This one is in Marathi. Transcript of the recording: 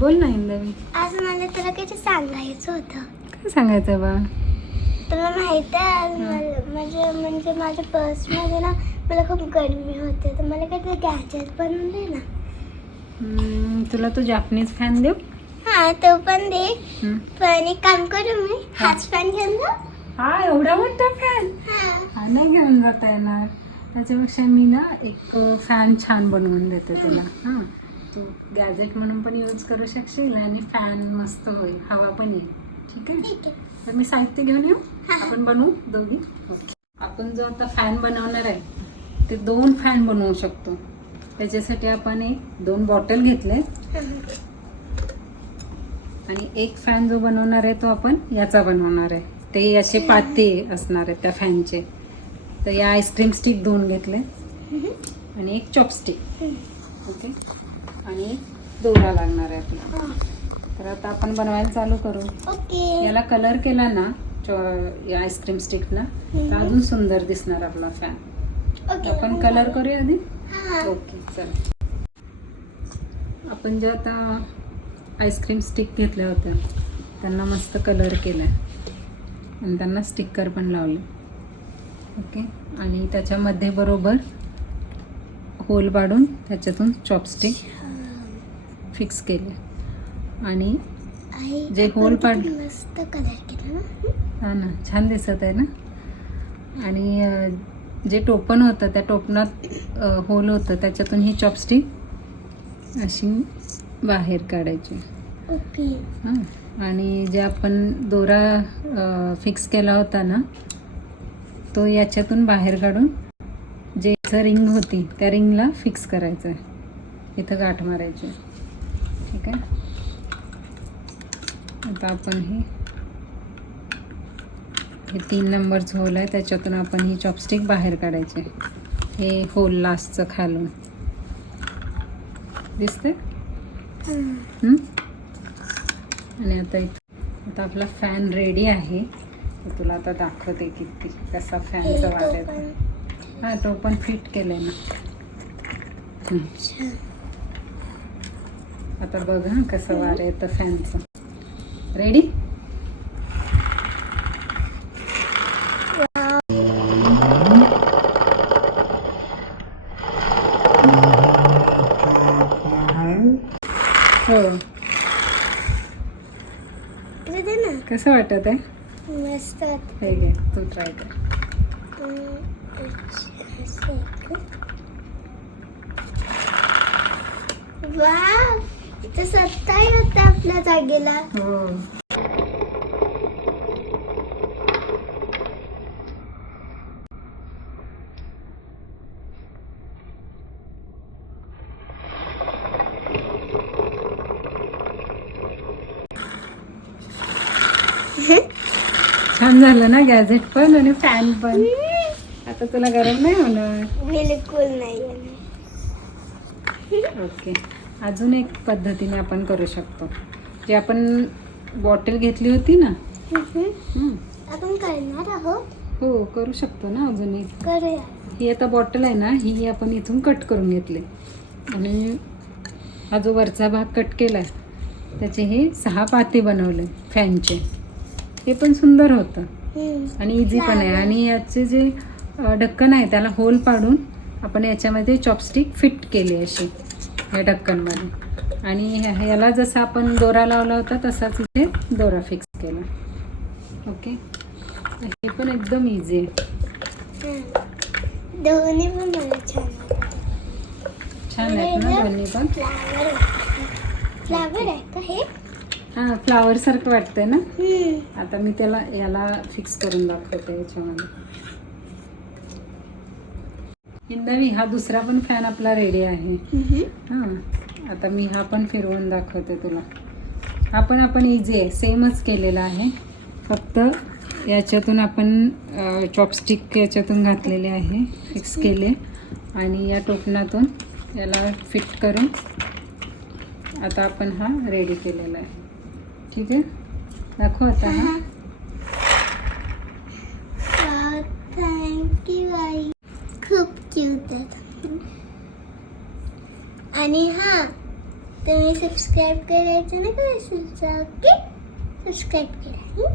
बोल ना हिंदवी आज मला तुला काही सांगायचं होतं. काय सांगायचं बा? तुला माहिती आहे मला म्हणजे म्हणजे माझ्या पर्समध्ये ना मला खूप गरमी होते तर मला काहीतरी गॅजेट बनवून दे ना तुला तो जापनीज फॅन देऊ? हा तो पण दे. पण एक काम करू मी हाच फॅन घेऊन जा हा एवढा मोठा फॅन हा. हा नाही घेऊन जाता येणार. त्याच्यापेक्षा मी ना एक फॅन छान बनवून देते तुला. हां. तू गॅजेट म्हणून पण यूज करू शकशील आणि फॅन मस्त होईल हवा पण येईल. ठीक आहे? तर मी साहित्य घेऊन येऊ. आपण बनवू दोघी? ओके. आपण जो आता फॅन बनवणार आहे ते दोन फॅन बनवू शकतो. त्याच्यासाठी आपण एक दोन बॉटल घेतले. आणि एक फॅन जो बनवणार आहे तो आपण याचा बनवणार आहे. ते असे पाते असणार आहेत त्या फॅनचे. तर या आईस्क्रीम स्टिक दोन घेतले. आणि एक चॉपस्टिक. ओके? आणि दोरा लागणार आहे आपला. तर आता आपण बनवायला चालू करू. ओके. याला कलर केला ना चॉ- या आईस्क्रीम स्टिकला तर अजून सुंदर दिसणार आपला फॅन ओके. आपण कलर करूया आधी? ओके चल. आपण ज्या आता आईस्क्रीम स्टिक घेतल्या होत्या त्यांना मस्त कलर केला आणि त्यांना स्टिकर पण लावले. ओके? आणि त्याच्यामध्ये बरोबर होल पाडून त्याच्यातून चॉपस्टिक फिक्स केले. आणि जे होल पाड- मस्त कलर केला ना? हा ना छान दिसत आहे ना? आणि जे टोपण होतं त्या टोपणात होल होतं त्याच्यातून ही चॉपस्टिक अशी बाहेर काढायची. ओके. हां आणि जे आपण दोरा फिक्स केला होता ना तो याच्यातून बाहेर काढून जे रिंग होती त्या रिंगला फिक्स करायचं आहे इथं गाठ मारायची. ठीक आहे. आता आपण हे हे तीन नंबरचं होल आहे त्याच्यातून आपण ही चॉपस्टिक बाहेर काढायचे हे होल लास्टचं खालून. दिसते? आणि आता इथं आता आपला फॅन रेडी आहे. तुला आता दाखवते किती कसा फॅनचा वाट तो आहे पण. हा तो पण फिट केलाय ना. आता बघ कसं वार येतं फॅनचं रेडी हो. कसं वाटत आहे? मस्त. हे घे तू ट्राय कर? वाव! इथं सत्ताही होता आपल्या जागेला. हो छान झालं ना गॅझेट पण आणि फॅन पण. आता तुला गरम नाही होणार? बिलकुल नाही. ओके. अजून एक पद्धतीने आपण करू शकतो. जे आपण बॉटल घेतली होती ना? हम्म. हं. आपण करणार आहोत. हो करू शकतो ना अजून एक? करूया. ही आता बॉटल आहे ना ही आपण इथून कट करून घेतली. आणि हा जो वरचा भाग कट केला त्याचे हे सहा पाते बनवले फॅनचे हे पण सुंदर होतं. हम्म. आणि इझी पण आहे. आणि याचे जे अ, ढक्कन आहे त्याला होल पाडून आपण याच्यामध्ये चॉपस्टिक फिट केली अशी. या ढक्कनमध्ये आणि ह्या- ह्याला जसं आपण दोरा लावला होता तसाच इथे दोरा फिक्स केला. ओके हे पण एकदम इझी आहे. दोन्ही पण छान आहेत. ना दोन्ही पण? फ्लावर आहे का हे? हां फ्लावर सारखं वाटतंय ना. आता मी त्याला याला फिक्स करून दाखवते याच्यामध्ये. हिंदवी हा दुसरा पण फॅन आपला रेडी आहे. हां आता मी हा पण फिरवून दाखवते तुला. हा पण आपण इझी आहे सेमच केलेला आहे. फक्त याच्यातून आपण चॉपस्टिक याच्यातून घातलेले आहे फिक्स केले. आणि या टोपणातून याला फिट करून आता आपण हा रेडी केलेला आहे. ठीक आहे? दाखव आता हा वाव थँक्यू आई खूप क्यूट आहेत आणि हा तुम्ही सबस्क्राईब करायचं ना का ओके? सबस्क्राईब करा